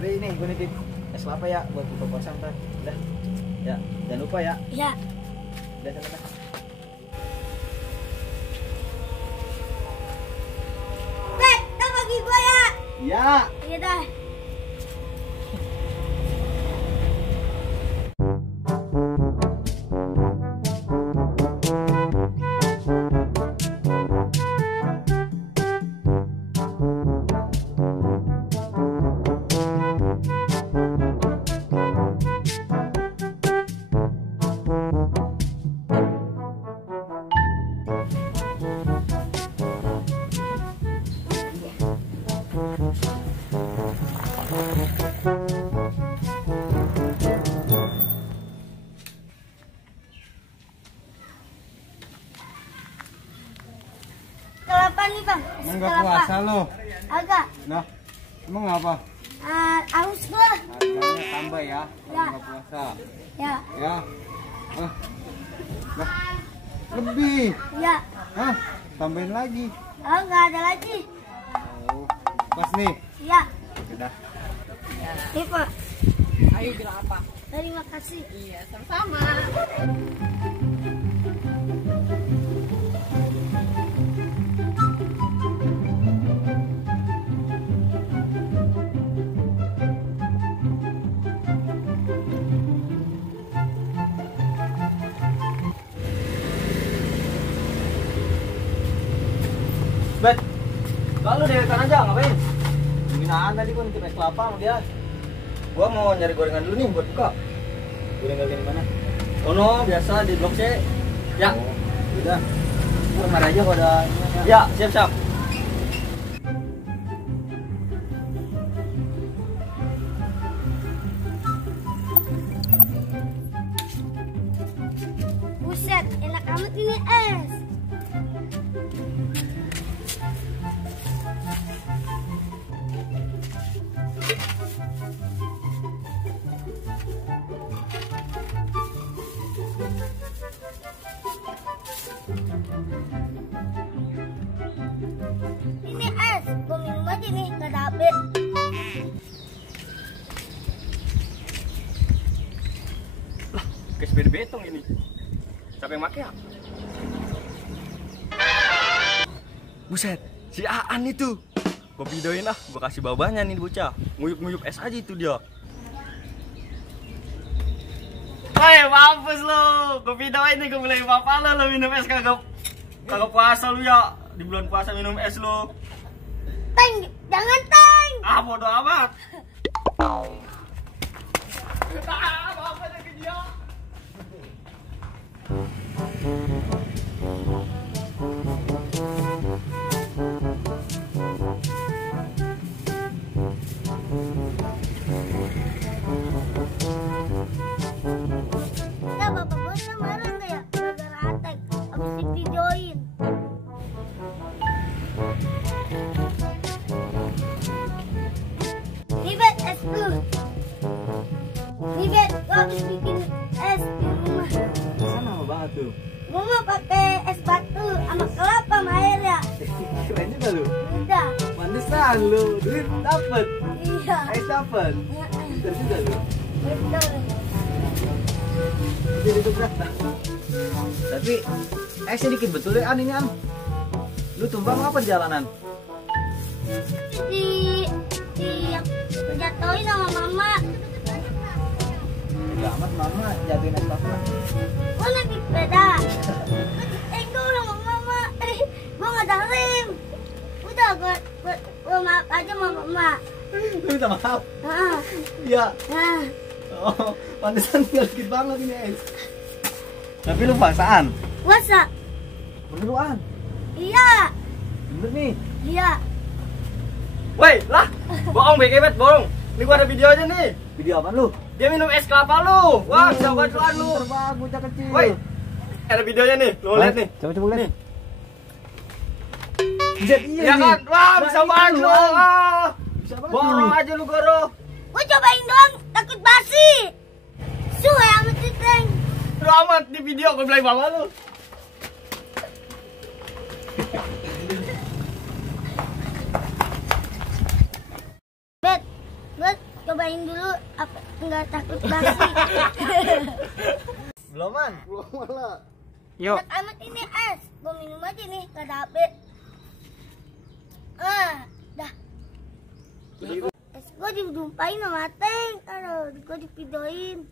Tapi ini gue nitip es kelapa ya buat buka puasa ntar. Udah. Ya, jangan lupa ya. Iya. Udah sana dah. Bet, tak bagi gua ya. Iya. Iya dah. Kelapa nih bang. Emang nggak puasa lo? Agak. Nah, emang apa? Aus gua. Harganya tambah ya, Ya. nggak puasa. Ya. Ya. Lah, lebih. Ya. Hah? Tambahin lagi. Oh nggak ada lagi. Oh, pas nih. Ya. Udah. Nih pak. Ayo bilang apa? Terima kasih. Iya, sama-sama. Bet. Lalu dewekan aja ngapain? Minaan tadi gua nitip es kelapa sama dia. Gua mau nyari gorengan dulu nih buat buka. Gorengan di mana? Oh no, biasa di Blok C. Ya. Oh. Udah. Gua marah aja kalau ada. Ya, siap-siap. Buset, enak amat ini es. Ini es, gua minum aja nih, gak ada habis. Kayak sepeda betong ini. Siapa yang pakai ya? Buset, si Aan itu. Gua videoin ah, gua kasih bawahnya nih bocah. Nguyup-nguyup es aja itu dia. Woi, mampus lu. Gua videoin nih, gua mulai bapak lu minum es kagak puasa lu ya. Di bulan puasa minum es lu. Teng, jangan teng. Ah, bodo amat. Ya bapak bosnya marah nggak ya? Gara-gara atek, abis di videoin. Nih Bet, es dulu. Nih Bet, gua habis bikin es di rumah. Sana lama banget tuh. Gua mau pakai es batu sama kelapa sama air ya. Keren juga lu. Udah. Pantesan lu, duit dapet. Iya. Es dapet. Ya, Pintar juga lu. betul. Jadi itu berat. Tapi esnya dikit betul ya An ini An. Lu tumbang apa di jalanan? Di yang jatuhin sama mama. Ya amat mama jatuhin es kelapa. Gua naik sepeda. Enggak sama mama. Gua nggak ada rem. Udah gua maaf aja sama mama. Lu minta maaf. Nah, Iya. nah. Oh, pantesan tinggal dikit banget ini es. Tapi lu paksaan. Puasa. Bener lu An. Iya. Bener nih. Iya. Woi, lah. Bohong bekebet, bohong. Ini gua ada video aja nih. Video apa lu? Dia minum es kelapa lu. Wah, bisa bantuan lu. Terbang bocah kecil. Woi. Ada videonya nih. Lu lihat nih. Coba lihat. Nih. Buset, iya Ya nih. kan? Wah, Nah, bisa ini banget lu, lu. An. Ah. Bisa banget Goro lu. aja lu, Goro. Gua cobain doang, takut basi. Suwe amat diteng. Lu amat di video gua bilang bawa lu. nyobain dulu apa nggak takut basi. Beloman. Belum malah. Yuk. Enak amat ini es. Gue minum aja nih, gak ada HP. Dah. Es gue dijumpain sama Teng. Aduh, gue dipidoin.